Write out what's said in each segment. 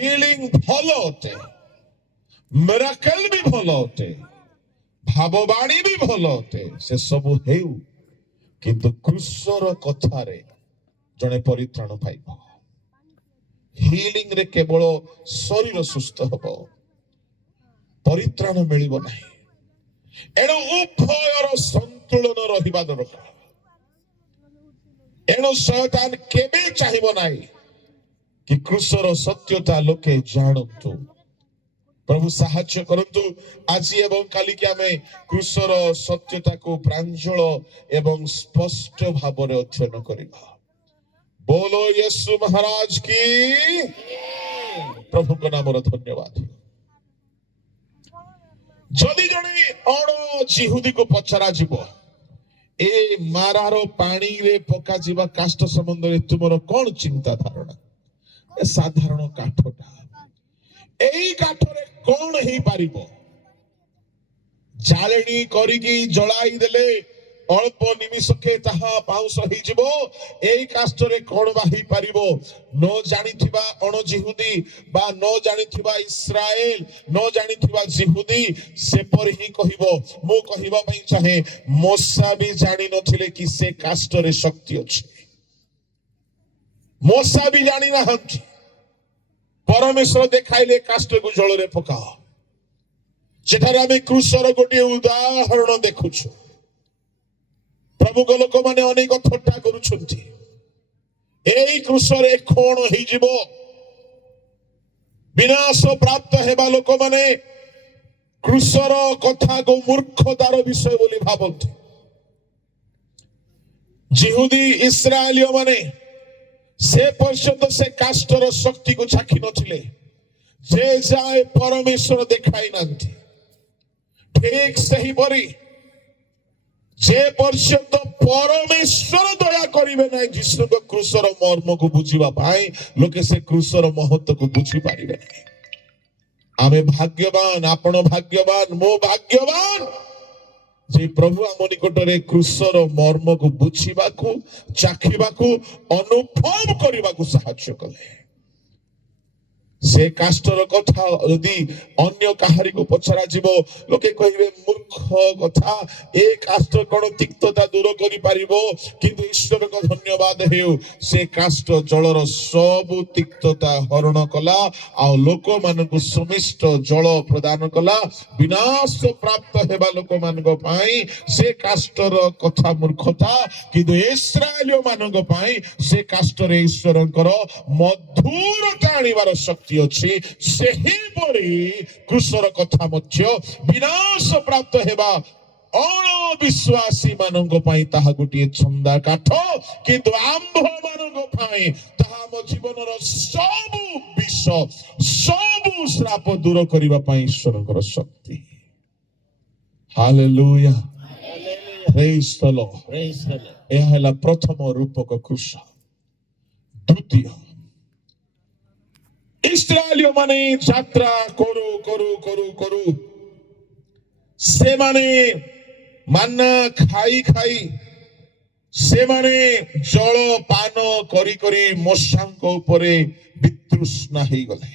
Healing ଭଲ ଅଟେ, miracle ବି ଭଲ ଅଟେ, ଭାବବାଣୀ ବି ଭଲ ଅଟେ, ସେ ସବୁ ହେଉ, କିନ୍ତୁ କ୍ରୁଶର କଥାରେ ଜଣେ ପରିତ୍ରାଣ ପାଇବ। ହିଲିଂ ରେ କେବଳ ଶରୀର ସୁସ୍ଥ ହବ, ପରିତ୍ରାଣ ମିଳିବ ନାହିଁ। ଏଣୁ ଉଭୟର ସନ୍ତୁଳନ ରହିବା ଦରକାର। ଏଣୁ ଶୟତାନ କେବେ ଚାହିଁବ ନାହିଁ କି କ୍ରୁଶର ସତ୍ୟତା ଲୋକେ ଜାଣନ୍ତୁ। ପ୍ରଭୁ ସାହାଯ୍ୟ କରନ୍ତୁ ଆଜି ଏବଂ କାଲିକି ଆମେ କ୍ରୁଶର ସତ୍ୟତାକୁ ପ୍ରାଞ୍ଜଳ ଏବଂ ସ୍ପଷ୍ଟ ଭାବରେ ଅଧ୍ୟୟନ କରିବା। बोलो यीशु महाराज की। प्रभु को नाम धन्यवाद। जदि जने अण जिहुदी को पचरा जीव ए मारार पानी रे पका जीवा काष्ठ संबंध रे तुमर कौन चिंता धारणा? ए साधारण काठटा एई काठरे कौन ही पारिबो? जाळेनी करिकी जळाई देले अल्प निमिषके ताहा पाउस होई जिवो। एई काष्ठरे कोन बाही पारिबो? न जानिथिबा अण जिहुदी बा न जानिथिबा इस्राएल न जानिथिबा जिहुदी सेपर ही कहिबो। मु कहिबा पई चाहे मोसा भी जानि नथिले कि से काष्ठरे शक्ति अछि। मोसा भी जानि नाहंती। परमेश्वर देखाइले काष्ठ को जळरे पकाओ। जेठारे आमे क्रूसर गोटे उदाहरण देखुछु। प्रभु को लोक माने अनेक थट्टा करूछंती। एई क्रूसरे कोन होई जिवो? विनाश प्राप्त हेबा लोक माने क्रूसर कथा को मूर्खतार विषय बोली भाबंती। जिहुदी इस्राएलियो माने से पर्यंत से काष्ठर शक्ति को चाखी नथिले। जे जाए परमेश्वर देखाई नांती। ठीक सही परी जे पर्यंत परमेश्वर दया करिवे नै जिसु को क्रूसर मर्म को बुझिबा पाई लोके से क्रूसर महत्व को बुझी पारिबे नै। आमे भाग्यवान, आपण भाग्यवान, मो भाग्यवान जे प्रभु आम निकटरे क्रूसर मर्म को बुझिबाकू, चाखिबाकू, अनुभव करिबाकू साहाय्य कले। से काष्ठर कथा यदि अन्य काहारी को पचरा जीवो लोके कहिबे मूर्ख कथा। ए काष्ठ कोन तिक्तता दूर करि पारिबो? किंतु ईश्वर को धन्यवाद हेउ से काष्ठ जलर सब तिक्तता हरण कला आ लोक मानकु सुमिष्ट जल प्रदान कला। विनाश प्राप्त हेबा लोक मानक पई से काष्ठर कथा मूर्खता, किंतु इस्राएलियो मानक पई से काष्ठरे ईश्वरंकर मधुरता आनिबार शक्ति अच्छी। सेही परी क्रूसर कथा मध्य विनाश प्राप्त हेबा अणविश्वासी मानक पई ताहा गोटे छंदा काठ, किंतु आंभ मानक पई ताहा म जीवनर सब विष सब श्राप दूर करिबा पई ईश्वरकर शक्ति। Hallelujah, praise the Lord. एहा हला प्रथम रूपक क्रूस। द्वितीय इस्राएलियो माने यात्रा करू करू करू करू से माने मान्ना खाई खाई से माने जल पान करी करी मोशांक उपरे वितृष्णा ही गले।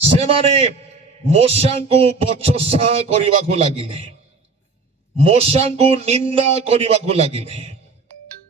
से माने मोशांको बचसा करिबा को लागिले, मोशांको निंदा करिबा को लागिले।